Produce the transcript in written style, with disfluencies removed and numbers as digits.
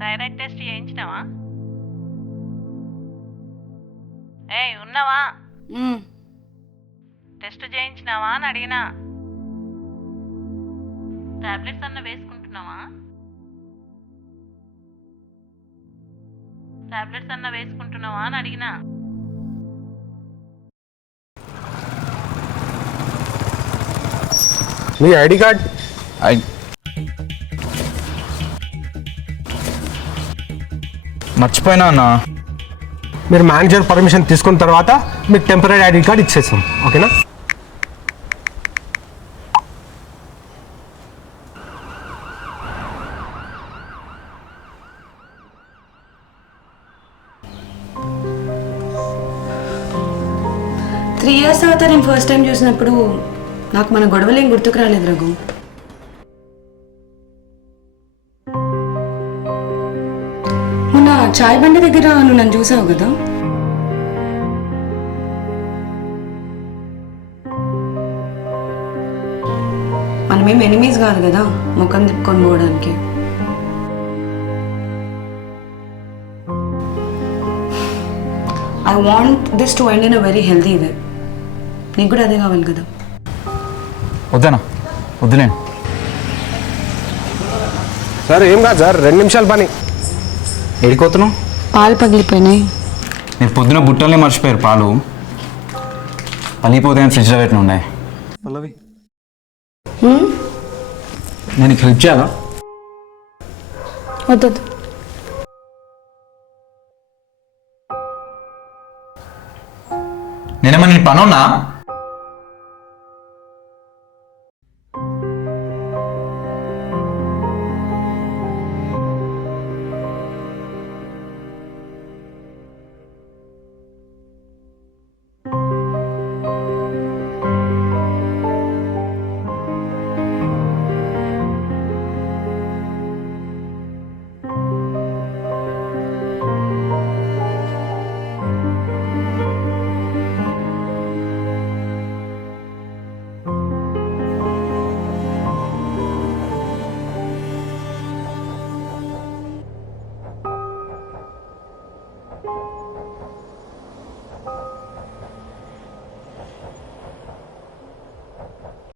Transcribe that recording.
Thyroid test చేయించినావా? ఏయ్ ఉన్నావా? టెస్ట్ చేయించినావా అని అడిగినా. టాబ్లెట్స్ అన్న వేసుకుంటున్నావా? టాబ్లెట్స్ అన్న వేసుకుంటున్నావా అని అడిగినా. మీ ఐడి కార్డ్ మర్చిపోయినా అన్న. మీరు మేనేజర్ పర్మిషన్ తీసుకున్న తర్వాత మీకు టెంపరీ ఐడి కార్డ్ ఇచ్చేస్తాం, ఓకేనా? త్రీ ఇయర్స్ తర్వాత నేను ఫస్ట్ టైం చూసినప్పుడు నాకు మన గొడవలు ఏం గుర్తుకు రాలేదు రఘు. మొన్న చాయ్ బండి దగ్గర నువ్వు నన్ను చూసావు కదా, మనమేం ఎనిమీస్ కాదు కదా ముఖం తిప్పుకొని పోవడానికి. I want this to end in a very healthy way. నీకు కూడా అదే కావాలి కదా? వద్దనా, వద్దులేను. సార్ ఏం కాదు సార్, 2 నిమిషాల పని. ఎడిపోతున్నావు? పాలు పగిలిపోయినాయి. నేను పొద్దున బుట్టల్ని మర్చిపోయారు పాలు. పలిగిపోతే ఫ్రిడ్జ్లో పెట్టిన ఉన్నాయి. పల్లవి, నేను నీకు హెల్ప్ చేయాలా? వద్దు. నేనేమన్నా నీ పనున్నా?